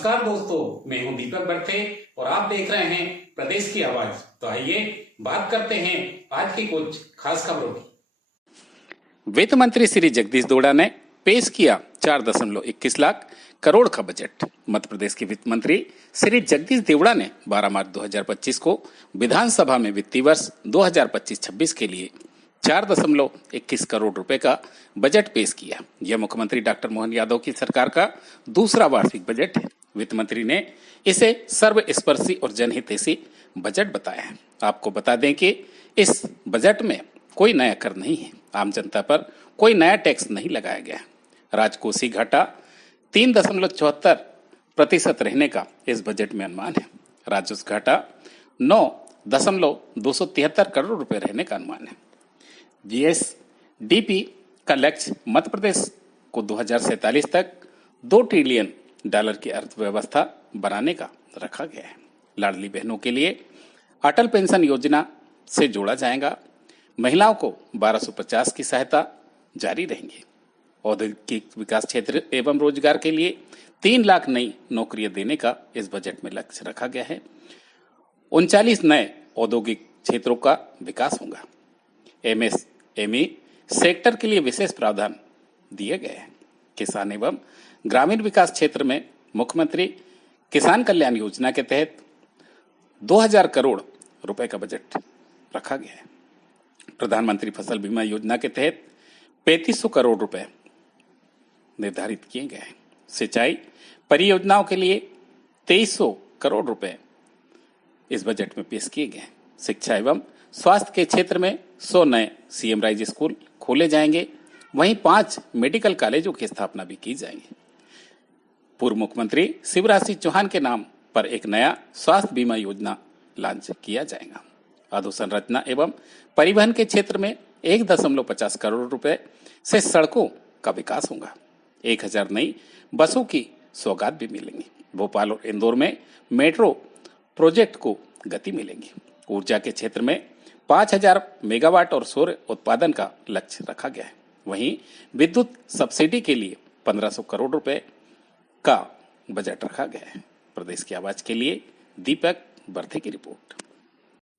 नमस्कार दोस्तों, मैं हूं दीपक बर्थे और आप देख रहे हैं प्रदेश की आवाज। तो आइए बात करते हैं आज की कुछ खास खबरों की। वित्त मंत्री श्री जगदीश देवड़ा ने पेश किया 4.21 लाख करोड़ का बजट। मध्य प्रदेश के वित्त मंत्री श्री जगदीश देवड़ा ने 12 मार्च 2025 को विधानसभा में वित्तीय वर्ष 2025-26 के लिए 4.21 करोड़ रुपए का बजट पेश किया। यह मुख्यमंत्री डॉक्टर मोहन यादव की सरकार का दूसरा वार्षिक बजट है। वित्त मंत्री ने इसे सर्वस्पर्शी और जनहितैषी बजट बताया है। आपको बता दें कि इस बजट में कोई नया कर नहीं है, आम जनता पर कोई नया टैक्स नहीं लगाया गया। राजकोषीय घाटा 3.74% रहने का इस बजट में अनुमान है। राजस्व घाटा 9.273 करोड़ रुपए रहने का अनुमान है। जीएसडीपी का लक्ष्य मध्य प्रदेश को 2047 तक $2 ट्रिलियन की अर्थव्यवस्था बनाने का रखा गया है। लाडली बहनों के लिए अटल पेंशन योजना से जोड़ा जाएगा। महिलाओं को 1250 की सहायता जारी रहेंगी। औद्योगिक विकास क्षेत्र एवं रोजगार के लिए 3 लाख नई नौकरियां देने का इस बजट में लक्ष्य रखा गया है। 39 नए औद्योगिक क्षेत्रों का विकास होगा। एमएसएमई सेक्टर के लिए विशेष प्रावधान दिए गए हैं। किसान एवं ग्रामीण विकास क्षेत्र में मुख्यमंत्री किसान कल्याण योजना के तहत 2000 करोड़ रुपए का बजट रखा गया है। प्रधानमंत्री फसल बीमा योजना के तहत 3500 करोड़ रुपए निर्धारित किए गए हैं। सिंचाई परियोजनाओं के लिए 2300 करोड़ रुपए इस बजट में पेश किए गए। शिक्षा एवं स्वास्थ्य के क्षेत्र में 100 नए सीएम राइज स्कूल खोले जाएंगे। वहीं 5 मेडिकल कॉलेजों की स्थापना भी की जाएगी। पूर्व मुख्यमंत्री शिवराज सिंह चौहान के नाम पर एक नया स्वास्थ्य बीमा योजना लॉन्च किया जाएगा। अधोसंरचना एवं परिवहन के क्षेत्र में 1.50 करोड़ रुपए से सड़कों का विकास होगा। 1000 नई बसों की सौगात भी मिलेंगी। भोपाल और इंदौर में मेट्रो प्रोजेक्ट को गति मिलेगी। ऊर्जा के क्षेत्र में 5000 मेगावाट और सौर उत्पादन का लक्ष्य रखा गया है। वहीं विद्युत सब्सिडी के लिए 1500 करोड़ रुपए का बजट रखा गया है। प्रदेश की आवाज के लिए दीपक बर्थे की रिपोर्ट।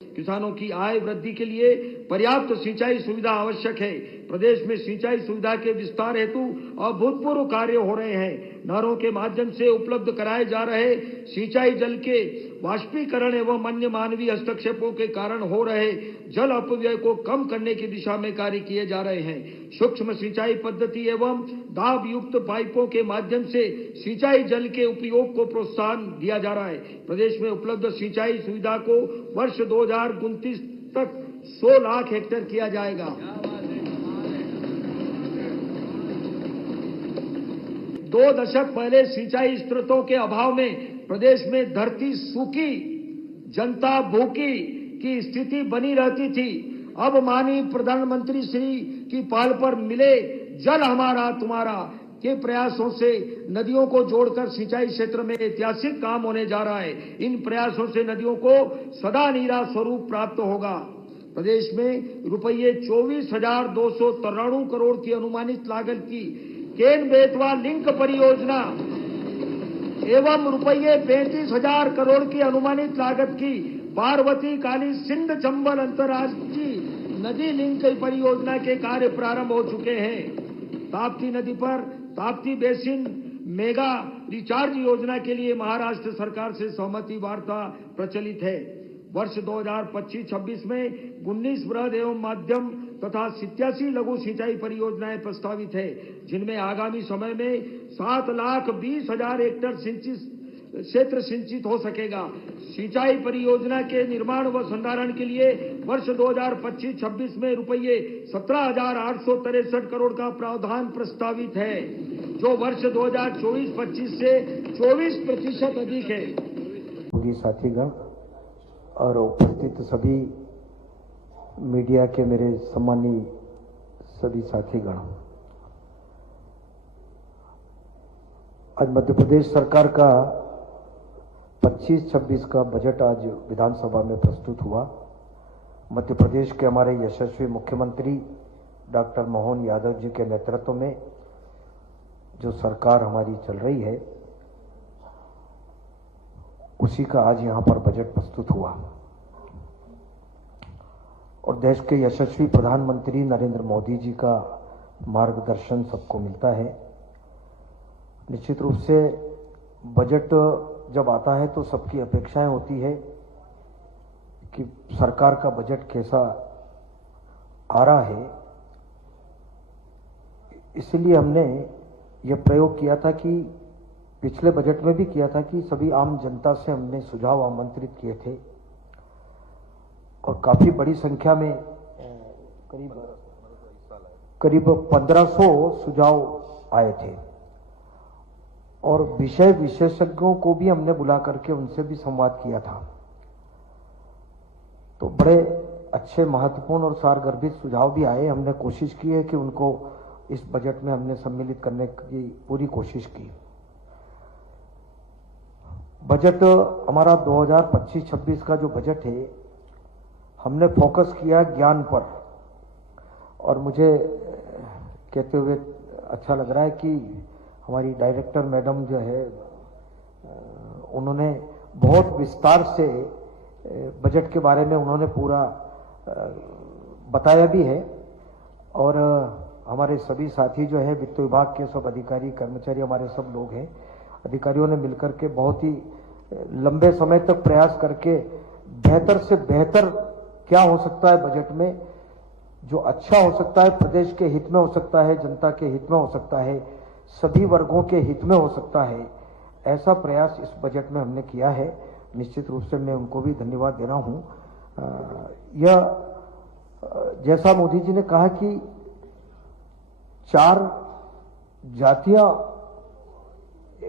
किसानों की आय वृद्धि के लिए पर्याप्त सिंचाई सुविधा आवश्यक है। प्रदेश में सिंचाई सुविधा के विस्तार हेतु अभूतपूर्व कार्य हो रहे हैं। नहरों के माध्यम से उपलब्ध कराए जा रहे सिंचाई जल के वाष्पीकरण एवं अन्य मानवीय हस्तक्षेपों के कारण हो रहे जल अपव्यय को कम करने की दिशा में कार्य किए जा रहे हैं। सूक्ष्म सिंचाई पद्धति एवं दाब युक्त पाइपों के माध्यम से सिंचाई जल के उपयोग को प्रोत्साहन दिया जा रहा है। प्रदेश में उपलब्ध सिंचाई सुविधा को वर्ष 2029 तक 100 लाख हेक्टेयर किया जाएगा। 2 दशक पहले सिंचाई स्रोतों के अभाव में प्रदेश में धरती सूखी, जनता भूखी की स्थिति बनी रहती थी। अब माननीय प्रधानमंत्री श्री की पहल पर मिले जल हमारा तुम्हारा के प्रयासों से नदियों को जोड़कर सिंचाई क्षेत्र में ऐतिहासिक काम होने जा रहा है। इन प्रयासों से नदियों को सदा नीरा स्वरूप प्राप्त होगा। प्रदेश में रुपये 24,293 करोड़ की अनुमानित लागत की केन बेतवा लिंक परियोजना एवं रुपये 35,000 करोड़ की अनुमानित लागत की पार्वती काली सिंध चंबल अंतर्राष्ट्रीय नदी लिंक परियोजना के कार्य प्रारंभ हो चुके हैं। ताप्ती नदी पर ताप्ती बेसिन मेगा रिचार्ज योजना के लिए महाराष्ट्र सरकार से सहमति वार्ता प्रचलित है। वर्ष 2025-26 में 19 बृहद एवं मध्यम तथा 87 लघु सिंचाई परियोजनाएं प्रस्तावित है, जिनमें आगामी समय में 7,20,000 हेक्टेयर क्षेत्र सिंचित हो सकेगा। सिंचाई परियोजना के निर्माण व संधारण के लिए वर्ष 2025-26 में रुपये 17,863 करोड़ का प्रावधान प्रस्तावित है, जो वर्ष 2024-25 से 24% अधिक है। साथीगण और उपस्थित सभी मीडिया के मेरे सम्मानीय सभी साथीगण, आज मध्य प्रदेश सरकार का 25-26 का बजट आज विधानसभा में प्रस्तुत हुआ। मध्य प्रदेश के हमारे यशस्वी मुख्यमंत्री डॉक्टर मोहन यादव जी के नेतृत्व में जो सरकार हमारी चल रही है, उसी का आज यहाँ पर बजट प्रस्तुत हुआ और देश के यशस्वी प्रधानमंत्री नरेंद्र मोदी जी का मार्गदर्शन सबको मिलता है। निश्चित रूप से बजट जब आता है तो सबकी अपेक्षाएं होती है कि सरकार का बजट कैसा आ रहा है। इसलिए हमने यह प्रयोग किया था कि पिछले बजट में भी किया था कि सभी आम जनता से हमने सुझाव आमंत्रित किए थे और काफी बड़ी संख्या में करीब 1500 सुझाव आए थे और विषय विशेषज्ञों को भी हमने बुला करके उनसे भी संवाद किया था। तो बड़े अच्छे, महत्वपूर्ण और सारगर्भित सुझाव भी आए। हमने कोशिश की है कि उनको इस बजट में हमने सम्मिलित करने की पूरी कोशिश की। बजट हमारा 2025-26 का जो बजट है, हमने फोकस किया ज्ञान पर और मुझे कहते हुए अच्छा लग रहा है कि हमारी डायरेक्टर मैडम जो है उन्होंने बहुत विस्तार से बजट के बारे में उन्होंने पूरा बताया भी है और हमारे सभी साथी जो है वित्त विभाग के सब अधिकारी कर्मचारी, हमारे सब लोग हैं, अधिकारियों ने मिलकर के बहुत ही लंबे समय तक प्रयास करके बेहतर से बेहतर क्या हो सकता है बजट में, जो अच्छा हो सकता है, प्रदेश के हित में हो सकता है, जनता के हित में हो सकता है, सभी वर्गों के हित में हो सकता है, ऐसा प्रयास इस बजट में हमने किया है। निश्चित रूप से मैं उनको भी धन्यवाद दे रहा हूं। यह जैसा मोदी जी ने कहा कि 4 जातियां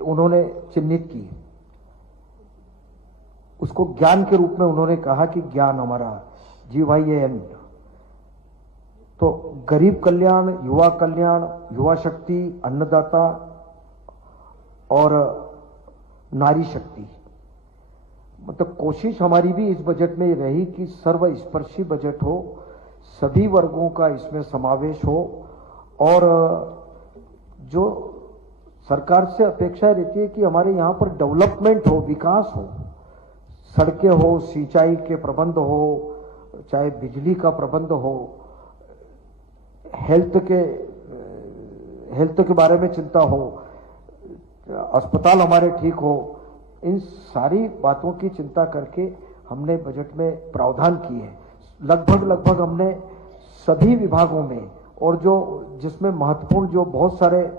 उन्होंने चिन्हित की, उसको ज्ञान के रूप में उन्होंने कहा कि ज्ञान हमारा GYAN, तो गरीब कल्याण, युवा कल्याण, युवा शक्ति, अन्नदाता और नारी शक्ति। मतलब कोशिश हमारी भी इस बजट में रही कि सर्वस्पर्शी बजट हो, सभी वर्गों का इसमें समावेश हो और जो सरकार से अपेक्षा रहती है कि हमारे यहाँ पर डेवलपमेंट हो, विकास हो, सड़कें हो, सिंचाई के प्रबंध हो, चाहे बिजली का प्रबंध हो, हेल्थ के बारे में चिंता हो, अस्पताल हमारे ठीक हो, इन सारी बातों की चिंता करके हमने बजट में प्रावधान किए हैं। लगभग हमने सभी विभागों में और जो जिसमें महत्वपूर्ण जो बहुत सारे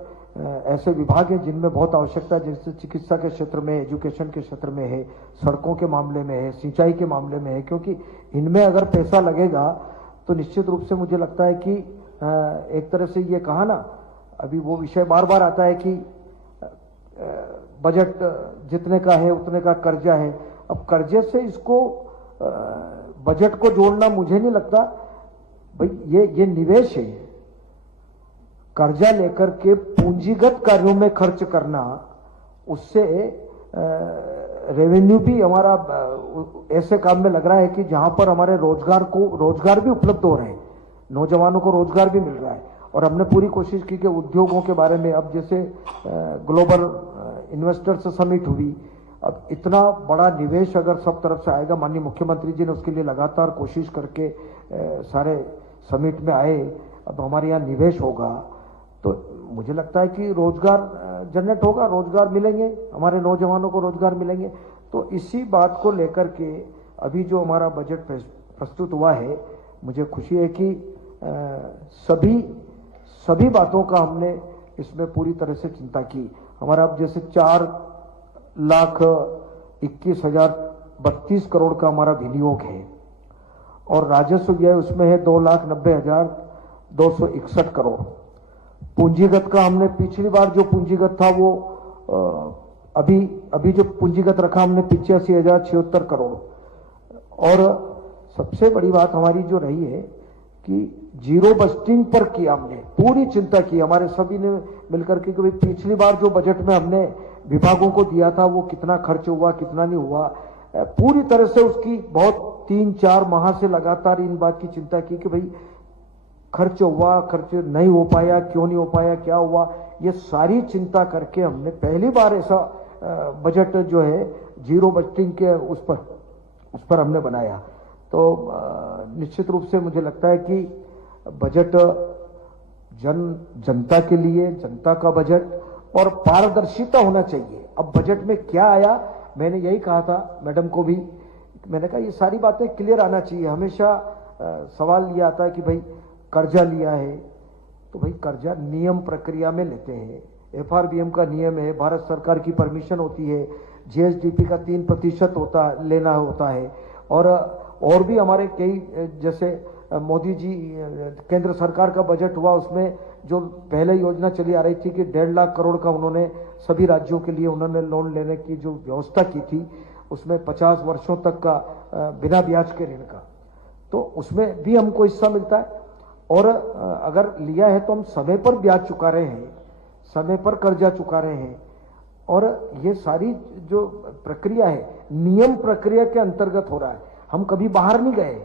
ऐसे विभाग हैं जिनमें बहुत आवश्यकता है, जैसे चिकित्सा के क्षेत्र में, एजुकेशन के क्षेत्र में है, सड़कों के मामले में है, सिंचाई के मामले में है, क्योंकि इनमें अगर पैसा लगेगा तो निश्चित रूप से मुझे लगता है कि एक तरह से ये कहा ना, अभी वो विषय बार बार आता है कि बजट जितने का है उतने का कर्जा है। अब कर्जे से इसको बजट को जोड़ना मुझे नहीं लगता भाई, ये निवेश है। कर्जा लेकर के पूंजीगत कार्यों में खर्च करना, उससे रेवेन्यू भी हमारा ऐसे काम में लग रहा है कि जहां पर हमारे रोजगार भी उपलब्ध हो रहे हैं, नौजवानों को रोजगार भी मिल रहा है। और हमने पूरी कोशिश की कि उद्योगों के बारे में, अब जैसे ग्लोबल इन्वेस्टर्स समिट हुई, अब इतना बड़ा निवेश अगर सब तरफ से आएगा, माननीय मुख्यमंत्री जी ने उसके लिए लगातार कोशिश करके सारे समिट में आए, अब हमारे यहाँ निवेश होगा तो मुझे लगता है कि रोजगार जनरेट होगा, रोजगार मिलेंगे, हमारे नौजवानों को रोजगार मिलेंगे। तो इसी बात को लेकर के अभी जो हमारा बजट प्रस्तुत हुआ है, मुझे खुशी है कि सभी बातों का हमने इसमें पूरी तरह से चिंता की। हमारा अब जैसे 4,21,032 करोड़ का हमारा विनियोग है और राजस्व व्यय उसमें है 2,90,261 करोड़। पूंजीगत का हमने पिछली बार जो पूंजीगत था वो अभी जो पूंजीगत रखा हमने 85,076 करोड़। और सबसे बड़ी बात हमारी जो रही है कि जीरो बस्टिंग पर किया, हमने पूरी चिंता की, हमारे सभी ने मिलकर के कि पिछली बार जो बजट में हमने विभागों को दिया था वो कितना खर्च हुआ, कितना नहीं हुआ, पूरी तरह से उसकी बहुत 3-4 माह से लगातार इन बात की चिंता की कि भाई खर्च हुआ, खर्च नहीं हो पाया, क्यों नहीं हो पाया, क्या हुआ, ये सारी चिंता करके हमने पहली बार ऐसा बजट जो है जीरो बजटिंग के उस पर हमने बनाया। तो निश्चित रूप से मुझे लगता है कि बजट जनता के लिए, जनता का बजट और पारदर्शिता होना चाहिए। अब बजट में क्या आया, मैंने यही कहा था मैडम को भी, मैंने कहा ये सारी बातें क्लियर आना चाहिए। हमेशा सवाल ये आता है कि भाई कर्जा लिया है, तो भाई कर्जा नियम प्रक्रिया में लेते हैं, FRBM का नियम है, भारत सरकार की परमिशन होती है, GSDP का 3% लेना होता है, और भी हमारे कई, जैसे मोदी जी केंद्र सरकार का बजट हुआ, उसमें जो पहले योजना चली आ रही थी कि 1.5 लाख करोड़ का उन्होंने सभी राज्यों के लिए उन्होंने लोन लेने की जो व्यवस्था की थी, उसमें 50 वर्षों तक का बिना ब्याज के ऋण का, तो उसमें भी हमको हिस्सा मिलता है। और अगर लिया है तो हम समय पर ब्याज चुका रहे हैं, समय पर कर्जा चुका रहे हैं, और ये सारी जो प्रक्रिया है नियम प्रक्रिया के अंतर्गत हो रहा है। हम कभी बाहर नहीं गए,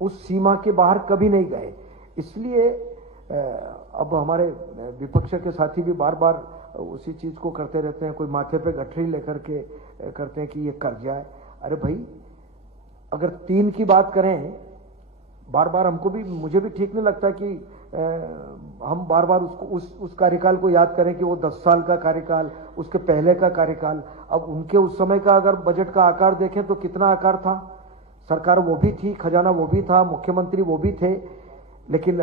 उस सीमा के बाहर कभी नहीं गए। इसलिए अब हमारे विपक्ष के साथी भी बार बार उसी चीज को करते रहते हैं, कोई माथे पे गठरी लेकर के करते हैं कि ये कर्जा है। अरे भाई, अगर 3 की बात करें बार बार, हमको भी, मुझे भी ठीक नहीं लगता कि हम बार बार उसको उस कार्यकाल को याद करें कि वो 10 साल का कार्यकाल, उसके पहले का कार्यकाल। अब उनके उस समय का अगर बजट का आकार देखें तो कितना आकार था, सरकार वो भी थी, खजाना वो भी था, मुख्यमंत्री वो भी थे, लेकिन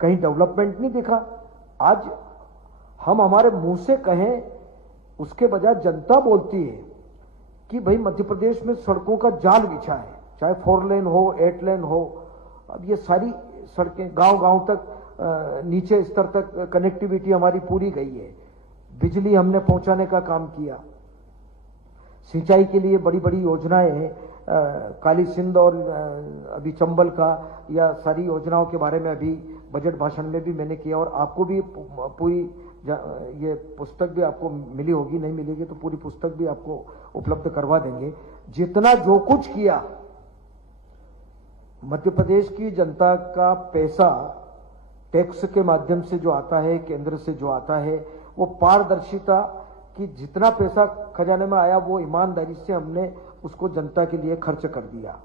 कहीं डेवलपमेंट नहीं दिखा। आज हम हमारे मुंह से कहें उसके बजाय जनता बोलती है कि भाई मध्य प्रदेश में सड़कों का जाल बिछा है, चाहे 4 लेन हो, 8 लेन हो। अब ये सारी सड़कें गांव-गांव तक, नीचे स्तर तक कनेक्टिविटी हमारी पूरी गई है। बिजली हमने पहुंचाने का काम किया, सिंचाई के लिए बड़ी बड़ी योजनाएं हैं, काली सिंध और अभी चंबल का, या सारी योजनाओं के बारे में अभी बजट भाषण में भी मैंने किया। और आपको भी पूरी ये पुस्तक भी आपको मिली होगी, नहीं मिलेगी तो पूरी पुस्तक भी आपको उपलब्ध करवा देंगे। जितना जो कुछ किया, मध्य प्रदेश की जनता का पैसा टैक्स के माध्यम से जो आता है, केंद्र से जो आता है, वो पारदर्शिता कि जितना पैसा खजाने में आया वो ईमानदारी से हमने उसको जनता के लिए खर्च कर दिया।